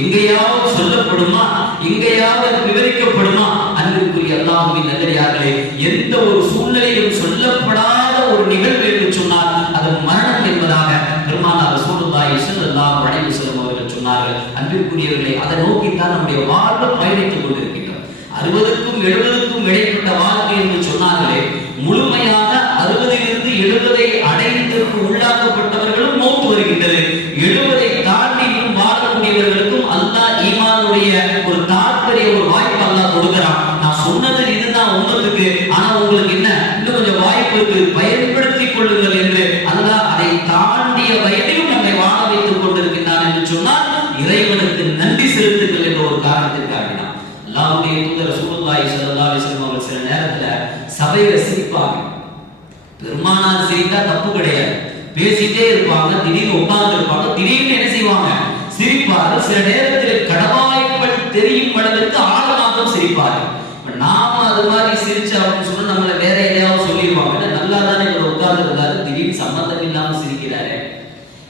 எங்கேயாவது சொல்லப்படுமா? எங்கேயாவது விவரிக்கப்படுமா? அன்பிற்குரிய அல்லாஹ்வின் நல்லடியார்களே, எந்த ஒரு சூழ்நிலையிலும் சொல்லப்படாத ஒரு நிகழ்வு என்று சொன்னால் அது மரணம் என்பதாக பெருமானார் ரசூலுல்லாஹி ஸல்லல்லாஹு அலைஹி வஸல்லம் அவர்கள் சொன்னார்கள். அன்பிற்குரியவர்களே, அதை நோக்கித்தான் நம்முடைய வாழ்வு பயணித்துக் கொண்டிருக்கின்றோம். 60க்கும் 70க்கும் இடைப்பட்ட வாழ்க்கை என்று சொன்னார்களே, முழுமையாக 60லிருந்து 70ஐ அடைந்ததற்கு உள்ளாக்கப்பட்டவர்களும் மௌத்து வருகின்றது. 70ஐ தாண்டியும் வாழக்கூடியவர்களுக்கும் அல்லாஹ் ஈமானுடைய ஒரு தாற்பரிய ஒரு வாய்ப்பு அல்லாஹ் கொடுக்கிறான். நான் சொன்னது இதுதான் உம்மத்துக்கு, ஆனா உங்களுக்கு என்ன இன்னும் கொஞ்சம் வாய்ப்பு இருக்கு, பயன்படுத்திக் கொள்ளுங்கள் என்று அல்லாஹ் அதை தாண்டிய வயதிலும் நம்மை வாழ வைத்துக் கொண்டிருக்கின்றான் என்று சொன்னால் இறைவனுக்கு நன்றி செலுத்துங்கள் என்ற ஒரு காரணத்திற்காக அல்லாஹ்வுடைய தூதர் ரசூலுல்லாஹி ரசூலுல்லாஹி ஸல்லல்லாஹு அலைஹி வஸல்லம் அவர்கள் சில நேரத்துல சபையில சிரிப்பாங்க. பெருமானார் சிரித்தா தப்பு கிடையாது, பேசிட்டே இருப்பாங்க, திடீர்னு உட்கார்ந்து இருப்பாங்க, திடீர்னு என்ன செய்வாங்க, சிரிப்பார்கள். சில நேரத்தில் கடவாய்ப்பல் தெரியும் அளவிற்கு ஆழமாக சிரிப்பார்கள். நாம அது மாதிரி சிரிச்சு அப்படின்னு சொன்னா நம்மள வேற எதையாவது சொல்லிடுவாங்க, நல்லா தானே இவர் உட்கார்ந்து இருந்தாரு, திடீர்னு சம்பந்தம் இல்லாம சிரிக்கிறாரு.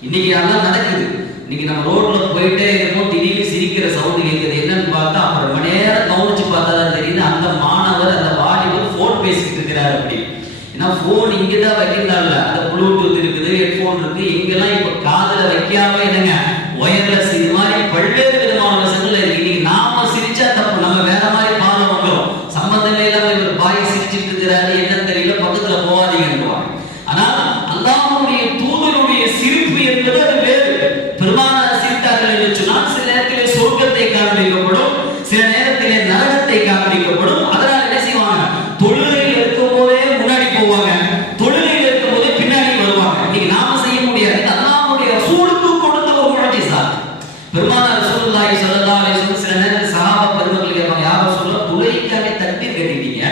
இன்னைக்கு அதெல்லாம் நடக்குது. இன்னைக்கு நம்ம ரோட்ல போயிட்டே இருக்கோம், திடீர்னு சிரிக்கிற சவுண்ட் கேட்குது. என்னன்னு பார்த்தா அப்புறம் ரொம்ப நேரம் கவனிச்சு பார்த்தா தான் தெரியுது அந்த மாணவர் அந்த வாலிபர் போன் பேசிட்டு இருக்கிறாரு. அப்படி ஏன்னா போன் இங்கதான் வைக்கிறாங்க, அந்த ப்ளூடூத் இருக்குது, ஹெட்போன் இருக்கு, இங்கெல்லாம் இப்ப காதுல வைக்காம என்னங்க ஒயர்லெஸ், இது மாதிரி பல்வேறு விதமான விஷயங்கள் இருக்கு. இன்னைக்கு நாம சிரிச்சா தப்பு, நம்ம வேற மாதிரி பாடம் வாங்குறோம். சம்பந்தமே இல்லாம இவர் பாய் சிரிச்சிட்டு இருக்கிறாரு, என்னன்னு தெரியல, பக்கத்துல போவாதீங்கன்னுவாங்க. ஆனா அல்லாஹ்வுடைய தூதருடைய சிரிப்பு என்பது அது வேறு. பெருமானார் சிரித்தார்கள் என்று சொன்னால் சில நேரத்திலே சொர்க்கத்தை காண்பிக்கப்படும், சில நேரத்திலே நரகத்தை காண்பிக்கப்படும். அதனால என்ன செய்வாங்க, தொழுகையில் இருக்கும் போதே முன்னாடி போவாங்க, தொழுகையில் இருக்கும் போதே பின்னாடி வருவாங்க. இன்னைக்கு நாம செய்ய முடியாது. அல்லாஹ்வுடைய ரசூலுக்கு கொடுத்த ஒரு முஅஜிஸா. பெருமானார் ரசூலுல்லாஹி ஸல்லல்லாஹு அலைஹி வஸல்லம் சில நேரத்தில் சஹாபா பெருமக்கள் கேட்பாங்க, யா ரசூலல்லாஹ் தொழுகைக்காக தக்பீர் கட்டிட்டீங்க,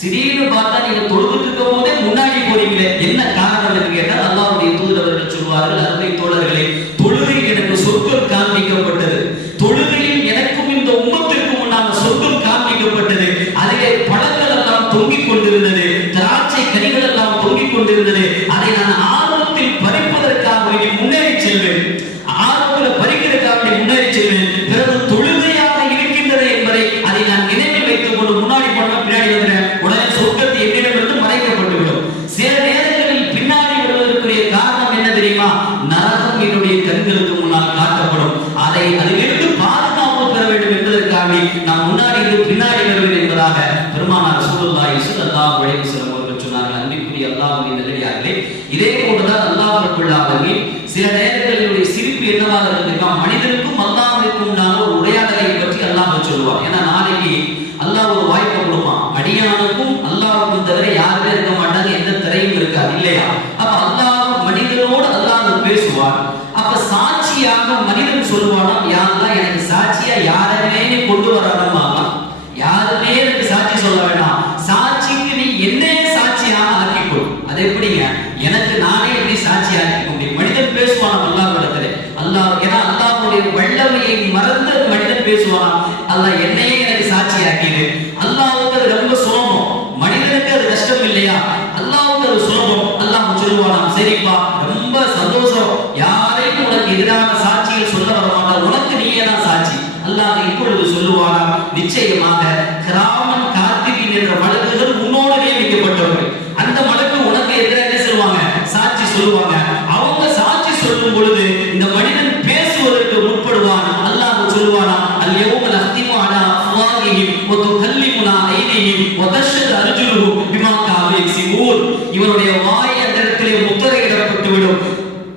திடீர்னு பார்த்தா நீங்க தொழுதுட்டு இருக்கும் போதே முன்னாடி போறீங்களே, என்ன காரணம் என்று கேட்டால் அல்லாஹ்வுடைய தூதர்கள் சொல்வார்கள், அருமை தோழர்களே, தொழுகையில் எனக்கு சொர்க்கம் காண்பிக்கப்பட்டது, தொழுகையில் எனக்கும் இந்த உம்மத்திற்கும் உண்டான சொர்க்கம் காண்பிக்கப்பட்டது. அதிலே பழங்கள் எல்லாம் தொங்கிக் கொண்டிருந்தது, திராட்சை கனிகள் எல்லாம் தொங்கிக் கொண்டிருந்தது. அதை நான் ஆர்வத்தில் பறிப்பதற்காக வேண்டி முன்னேறி செல்வேன், ஆர்வத்தில் பறிக்கிறதுக்காக வேண்டி முன்னேறி செல்வேன். பிறகு தொழுகையாக இருக்கின்றது என்பதை அதை நான் நினைவில் வைத்துக் கொண்டு முன்னாடி போன பின்னாடி வருகிறேன், உடனே சொர்க்கத்தை என்னிடமிருந்து மறைக்கப்பட்டுவிடும். சில நேரங்களில் பின்னாடி வருவதற்குரிய காரணம் என்ன தெரியுமா, நரகம் என்னுடைய கண்களுக்கு முன்னால் காட்டப்படும். அதிலிருந்து பாதுகாப்பு பெற வேண்டும் என்பதற்காக நான் முன்னாடி இருந்து பின்னாடி வருவேன் என்பதாக பெருமானார் ரசூலுல்லாஹி ஸல்லல்லாஹு அலைஹி வஸல்லம் அவர்கள் சொன்னார்கள். அன்பிற்குரிய அல்லாஹ்வின் நல்லடியார்களே, இதே போன்றுதான் அல்லாஹ் ரப்பல் ஆலமீன் சில நேரங்களில் சிரிப்பு என்னவாக இருக்குன்னா, மனிதனுக்கும் அல்லாஹ்வுக்கும் உண்டான ஒரு உரையாடலை பற்றி அல்லாஹ் சொல்லுவார். ஏன்னா நாளைக்கு அல்லாஹ் ஒரு வாய்ப்பு கொடுப்பான், அடியானுக்கும் அல்லாஹ்வுக்கும் தவிர யாருமே இருக்க மாட்டாங்க, எந்த திரையும் இருக்காது இல்லையா. அப்ப அல்லாஹ் மனிதனோடு அல்லாஹ் பேசுவார். அப்ப சாட்சியாக மனிதன் சொல்லுவானா, யா அல்லாஹ் எனக்கு சாட்சியா யாருமே கொண்டு வரானுமா, யாருமே எனக்கு சாட்சி சொல்ல வேண்டாம், சாட்சிக்கு நீ என்னையே சாட்சியாக ஆக்கிக்கொள். அது எப்படிங்க, எனக்கு நானே எப்படி சாட்சி ஆக்கிக்க முடியும்? மனிதன் பேசுவான் அல்லாஹ்விடத்திலே, அல்லாஹ் ஏன்னா அல்லாஹ்வுடைய வல்லமையை மறந்து மனிதன் பேசுவான், அல்லாஹ் என்னையே எனக்கு சாட்சி ஆக்கிடு. அல்லாஹ்வுக்கு அது ரொம்ப சுலபம், மனிதனுக்கு அது கஷ்டம் இல்லையா, அல்லாஹ்வுக்கு அது சுலபம். அல்லாஹ் சொல்லுவானாம், சரிப்பா ரொம்ப சந்தோஷம், யாரையும் உனக்கு எதிரான சாட்சிகள் சொல்ல வர மாட்டார், உனக்கு நீயே தான் சாட்சி. அல்லாஹ் இப்பொழுது சொல்லுவானாம், நிச்சயமாக கிராமன் கார்த்திகின் என்ற மலக்குகள் உன்னோடு நியமிக்கப்பட்டவர்கள், அந்த மலக்கு உனக்கு எதிராக என்ன சொல்லுவாங்க, சாட்சி சொல்லுவாங்க. அவங்க சாட்சி சொல்லும் பொழுது இந்த மனிதன் பேசுவதற்கு முற்படுவான். அல்லாஹ் சொல்லுவானாம், அல்யௌம நஹ்திமு அலா அஃப்வாஹிஹிம் வ துகல்லிமுனா ஐதிஹிம் வ தஷ்ஹது அர்ஜுலுஹும் பிமா கானூ யக்ஸிபூன். இவனுடைய வாய் அந்த இடத்திலே முத்திரையிடப்பட்டு விடும்,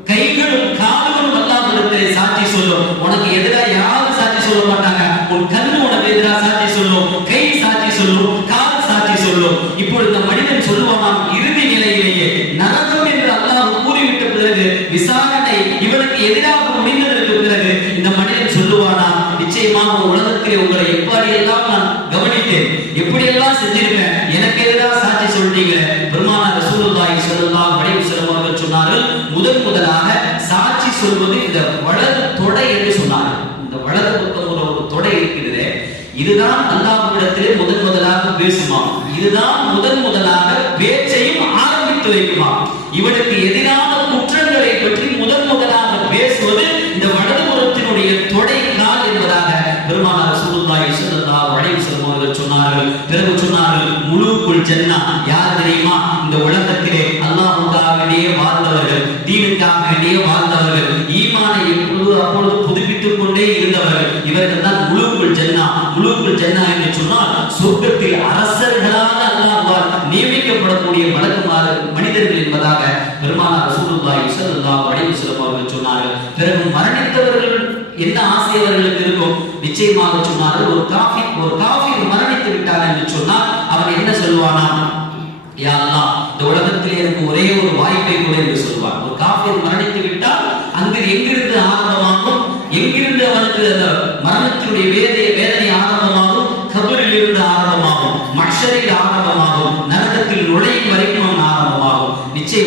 கைகளும் கால்களும் அல்லாஹ்விடத்திலே சாட்சி சொல்லும். உனக்கு எதிராக யாரும் சாட்சி சொல்ல மாட்டாங்க, உன் கண்ணு உனக்கு எதிராக சாட்சி சொல்லும், கை சாட்சி சொல்லும், கால் சாட்சி சொல்லும். இப்பொழுது இந்த மனிதன் சொல்லுவானாம், இறுதி நிலையிலேயே நரகம் என்று அல்லாஹ் கூறிவிட்ட பிறகு விசாரணை இவனுக்கு எதிராக முடிந்ததற்கு பிறகு இந்த மனிதன் சொல்லுவானா, நிச்சயமாக உலகத்திலே உங்களை எப்படியெல்லாம் நான் கவனித்தேன், எப்படியெல்லாம் செஞ்சிருக்கேன், எனக்கு எதிராக சாட்சி சொல்றீங்க. பெருமானார் ரசூலுல்லாஹி ஸல்லல்லாஹு அலைஹி வஸல்லம் அவர்கள் சொன்னார்கள், முதலாக சாட்சி சொல்வது இந்த வலது தொடை என்று சொன்னார்கள். இந்த வலது பக்கம் ஒரு தொடை இருக்கிறது, இதுதான் அல்லாஹ்விடத்திலே முதலாக பேசுமா, இதுதான் முதலாக பேச்சையும் ஆரம்பித்து வைக்குமா. இவனுக்கு எதிரான குற்றங்களை பற்றி முதலாக பேசுவது இந்த வலதுபுறத்தினுடைய தொடை கால் என்பதாக பெருமானார் ரசூலுல்லாஹி ஸல்லல்லாஹு அலைஹி வஸல்லம் அவர்கள் சொன்னார்கள். பிறகு சொன்னார்கள், முலூக்குல் ஜன்னா யார் தெரியுமா, இந்த உலகத்திலே அல்லாஹ்வுக்காக வேண்டியே வாழ்ந்தவர்கள், தீனுக்காக வேண்டியே வாழ்ந்தவர்கள், ஈமானை அப்பொழுது புதுப்பித்துக் கொண்டே இருந்தவர்கள், இவர்கள் தான் முலூக்குல் ஜன்னா. முலூக்குல் ஜன்னா என்று சொன்னால் சொர்க்கத்தில் அரசர்களாக அல்லாஹ்வால் நியமிக்கப்படக்கூடிய மனிதர்கள் என்பதாக பெருமானார் ரசூலுல்லாஹி ஸல்லல்லாஹு அலைஹி வஸல்லம் அவர்கள் சொன்னார்கள். பிறகு மரணித்தவர்கள் என்ன ஆசை அவர்களுக்கு இருக்கும், நிச்சயமாக சொன்னார்கள், ஒரு காஃபிர் மரணித்து விட்டார் என்று சொன்னால் அவன் என்ன சொல்வானா, யா அல்லாஹ் இந்த உலகத்தில் எனக்கு ஒரே ஒரு வாய்ப்பை கொடு என்று சொல்வான். ஒரு காஃபிர் மரணித்து விட்டால் அங்கு எங்கிருந்து ஆரம்பமாகும், எங்கிருந்து அவனுக்கு அந்த மரணத்தினுடைய வேதனை ஆரம்பமாகும், கபரில் இருந்து ஆரம்பமாகும்.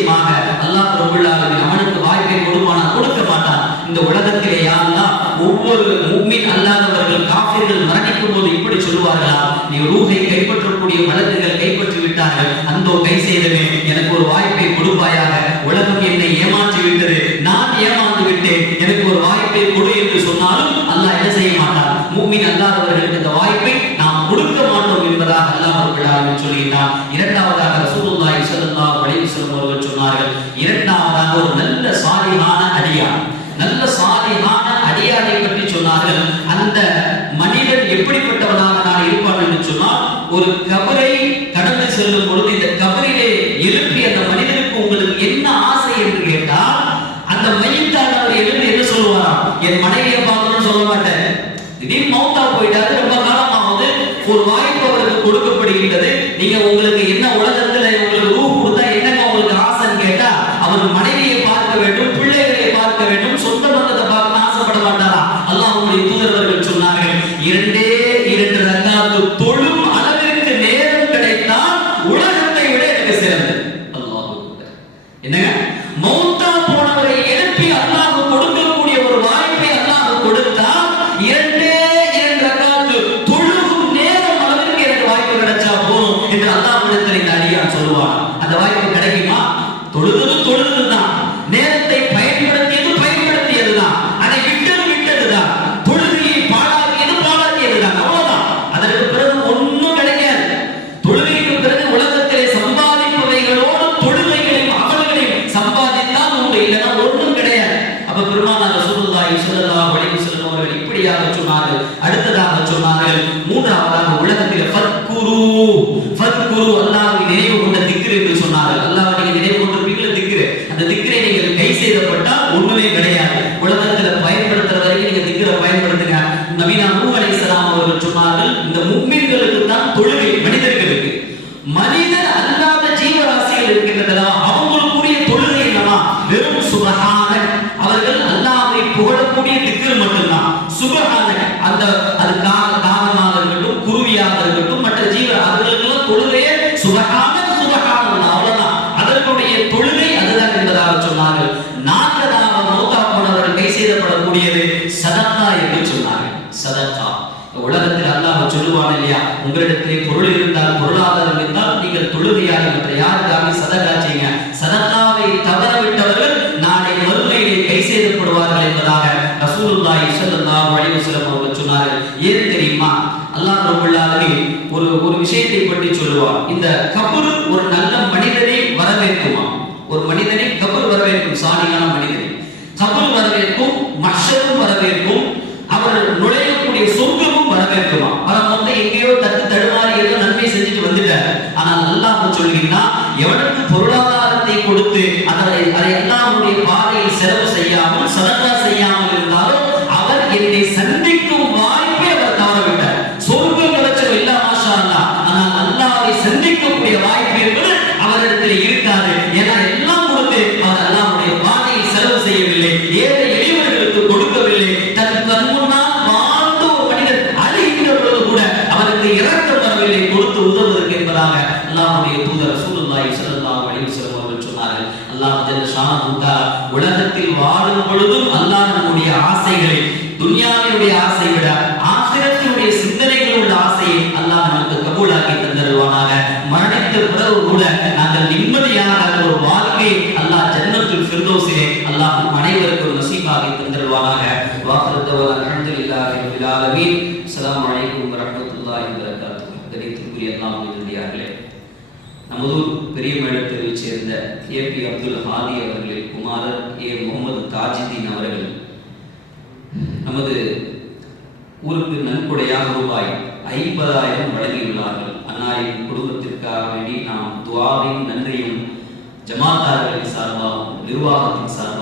நிச்சயமாக அல்லாஹ் ரப்பல் ஆலமீன் அவனுக்கு வாய்ப்பை கொடுப்பானா? கொடுக்க மாட்டான். இந்த உலகத்திலே யா அல்லாஹ் ஒவ்வொரு முஃமின் அல்லாதவர்கள் காஃபிர்கள் மரணிக்கும் போது இப்படி சொல்வார்களா, நீ ரூஹை கைப்பற்றக்கூடிய மலக்குகள் கைப்பற்றி விட்டார்கள், அந்தோ கை செய்தவே எனக்கு ஒரு வாய்ப்பை கொடுப்பாயாக, உலகம் என்னை ஏமாற்றி விட்டது, நான் ஏமாந்து விட்டேன், எனக்கு ஒரு வாய்ப்பை கொடு என்று சொன்னாலும் அல்லாஹ் என்ன செய்ய மாட்டான்? முஃமின் அல்லாதவர்களுக்கு இந்த வாய்ப்பை நாம் கொடுக்க மாட்டோம் என்பதாக அல்லாஹ் ரப்பல் ஆலமீன் சொல்கிறான். இரண்டாவதாக ரசூலுல்லாஹி ஸல்லல்லாஹு அலைஹி வஸல்லம் அவர்கள் சொன்னார்கள், இரண்டாவதாக ஒரு நல்ல சாலிஹான அடியான், நல்ல சாலிஹான அடியானை பற்றி சொன்னார்கள். அந்த மனிதன் எப்படிப்பட்டவனாக நான் இருப்பான் என்று சொன்னால், ஒரு கபரை கடந்து செல்லும் பொழுது இந்த கபரிலே எழுப்பி அந்த மனிதனுக்கு உங்களுக்கு என்ன ஆசை என்று கேட்டால், அந்த மையத்தானவர் எழுப்பி என்ன சொல்லுவாராம், என் மனைவியை பார்க்கணும்னு சொல்ல மாட்டேன், திடீர்னு மௌத்தா போயிட்டாரு, ரொம்ப காலமாவது ஒரு வாய்ப்பு அவருக்கு கொடுக்கப்படுகின்றது, நீங்க உங்களுக்கு என்ன உலகத்துல உங்களுக்கு ரூஹ் கொடுத்தா என்னங்க உங்களுக்கு ஆசைன்னு கேட்டா, அவர் மனைவியை பார்க்க வேண்டும், பிள்ளைகளை பார்க்க வேண்டும், சொந்த பந்தத்தை பார்க்க ஆசைப்பட மாட்டாரா? அல்லாஹ்வுடைய தூதர்கள் சொன்னார்கள், இரண்டே இரண்டு ரக்காத்து தொழும் அளவிற்கு நேரம் கிடைத்தால் உலகத்தை விட எனக்கு சிறந்தது. அல்லாஹ் என்னங்க, மௌத்தா போனவரை எழுப்பி அல்லாஹ் கொடுக்கக்கூடிய ஒரு வாய்ப்பை அல்லாஹ் கொடுத்தால் இரண்டே இரண்டு ரக்காத்து தொழுகும் நேரம் அளவிற்கு எனக்கு வாய்ப்பு கிடைச்சா போதும் என்று அல்லாஹ்விடத்தில் இந்த அடியான் சொல்லுவான். அந்த வாய்ப்பு கிடைக்குமா? தொழுதுதான், நேரத்தை பயன்படுத்தியதுதான், அதை விட்டதுதான், தொழுகையை பாழாக்கியதுதான், அவ்வளவுதான். அதற்கு பிறகு ஒன்றும் கிடைக்காது. தொழுகைக்கு பிறகு உலகத்திலே சம்பாதிப்பவைகளோடு தொழுகைகளையும் அமல்களையும் சம்பாதித்தால் உண்டு, இல்லைன்னா ஒன்றும் கிடையாது. அப்ப பெருமானார் ரசூலுல்லாஹி ஸல்லல்லாஹு அலைஹி வஸல்லம் அவர்கள் இப்படியாக சொன்னார்கள். அடுத்ததாக சொன்னார்கள், மூன்றாவதாக உலகத்தில் ஃபத்குரு அல்லாஹ்வை நினைவு கொண்ட திக்ர் என்று சொன்னார்கள். அல்லாஹ்வை நீங்க நினைவு கொண்டிருப்பீங்களா? திக்ர், அந்த திக்ரை நீங்கள் கை செய்தப்பட்டால் ஒண்ணுமே கிடையாது. உலகத்துல பயன்படுத்துற வரைக்கும் நீங்க திக்ரை பயன்படுத்துங்க. நபினா நூஹ் அலைஹிஸ்ஸலாம் அவர்கள் சொன்னார்கள், இந்த முஃமின்களுக்கு தான் தொழுகை, மனிதர்களுக்கு. மனிதர் அல்லாத ஜீவராசிகள் இருக்கின்றதா, அவங்களுக்குரிய தொழுகை என்னவா? வெறும் சுப்ஹானக், அவர்கள் அல்லாஹ்வை புகழக்கூடிய திக்ர் மட்டும்தான். சுப்ஹானக், அந்த அது காகமாக இருக்கட்டும், குருவியாக இருக்கட்டும், மற்ற அவர்களுக்கெல்லாம் தொழுகையே சுப்ஹானக் சுப்ஹானல்லாஹ், அவ்வளவுதான். அதற்குடைய தொழுகை அதுதான் என்பதாக சொன்னார்கள். நான்காவதாக மௌத்தா போனவர்கள் கை செய்யப்படக்கூடியது சதகா என்று சொன்னார்கள். சதகா, உலகத்தில் அல்லாஹ் சொல்லுவான் இல்லையா, உங்களிடத்திலே பொருள் இருந்தால், பொருளாதாரம் இருந்தால் நீங்கள் தொழுகையாக மற்ற யாருக்காக சதகா செய்யுங்க. சதகாவை தவறவிட்டவர்கள் நாளை மறுமையிலே கை செய்யப்படுவார்கள் என்பதாக ரசூலுல்லாஹி ஸல்லல்லாஹு அலைஹி வஸல்லம் அவர்கள் சொன்னார்கள். ஏன் தெரியுமா? அல்லாஹ் ரப்பல் ஆலமீன் ஒரு விஷயத்தை பற்றி சொல்லுவார். இந்த கபர் ஒரு நல்ல மனிதனை வரவேற்குமா? ஒரு மனிதனை கபர் வரவேற்கும், சாலிஹான மனிதனை கபர் வரவேற்கும், மஹ்ஷரும் வரவேற்கும், அவர் நுழையக்கூடிய சொர்க்கமும் வரவேற்குமா? அவன் வந்து எங்கேயோ தடுமாறி ஏதோ நன்மை செஞ்சுட்டு வந்துட்டார். ஆனால் அல்லாஹ் சொல்கிறான், எவனுக்கு பொருளாதாரத்தை கொடுத்து அதை அல்லாஹ்வுடைய பாதையில் செலவு செய்யாமல் சதகா செய்யாமல் இருந்தாலும் அவர் என்னை சந்திக்கும் வாய்ப்பை அவர் தவறவிட்டார். சொர்க்கம் கிடைச்சது இல்ல, மாஷா அல்லாஹ். ஆனால் அல்லாஹ்வை சந்திக்கக்கூடிய வாய்ப்பு என்பது அவரிடத்தில் இருக்காது. ஏன்னா எல்லாம் கொடுத்து அவர் அல்லாஹ்வுடைய பாதையில் செலவு செய்யவில்லை, ஏழை எளியவர்களுக்கு கொடுக்கவில்லை. தன் முன்னால் வாழ்ந்த ஒரு மனிதர் அழிகின்ற பொழுது கூட அவருக்கு இரக்கம் வரவில்லை கொடுத்து உதவுவதற்கு என்பதாக அல்லாஹ்வுடைய தூதர் ரசூலுல்லாஹி ஸல்லல்லாஹு அலைஹி வஸல்லம் அவர்கள் சொன்னார்கள். அல்லாஹ் ஜல்ல ஷானஹு தஆலா உலகத்தில் வாழும் பொழுதும் அல்லாஹ் நம்முடைய ஆசைகளை, துன்யாவினுடைய ஆசை விட ஆகிரத்தினுடைய சிந்தனைகள் உள்ள ஆசையை அல்லாஹ் நமக்கு கபூலாக்கி தந்தருவானாக. மரணித்த பிறகு கூட நாங்கள் நிம்மதியாக ஒரு வாழ்க்கை அல்லாஹ் ஜன்னத்துல் ஃபிர்தௌஸிலே அல்லாஹ் நம் அனைவருக்கும் நசீபாக்கி தந்தருவானாக. வாஹிரு தஅவானா அல்ஹம்துலில்லாஹி ரப்பில் ஆலமீன். அஸ்ஸலாமு அலைக்கும் வரஹ்மத்துல்லாஹி வபரகாத்துஹு. கணிதத்துக்குரிய அல்லாஹ்வின் நல்லடியார்களே, நமது பெரியமேளத்தைச் சேர்ந்த ஏபி அப்துல் ஹாதி அவர்களின் குமாரர் முகமது தாஜுதீன் அவர்கள் நமது ஊருக்கு நன்கொடையாக ரூபாய் 50,000 வழங்கியுள்ளார்கள். அன்னாரின் குடும்பத்திற்காக வேண்டி நாம் துஆவையும் நன்றியும் ஜமாத்தார்களின் சார்பாகவும் நிர்வாகத்தின் சார்பாக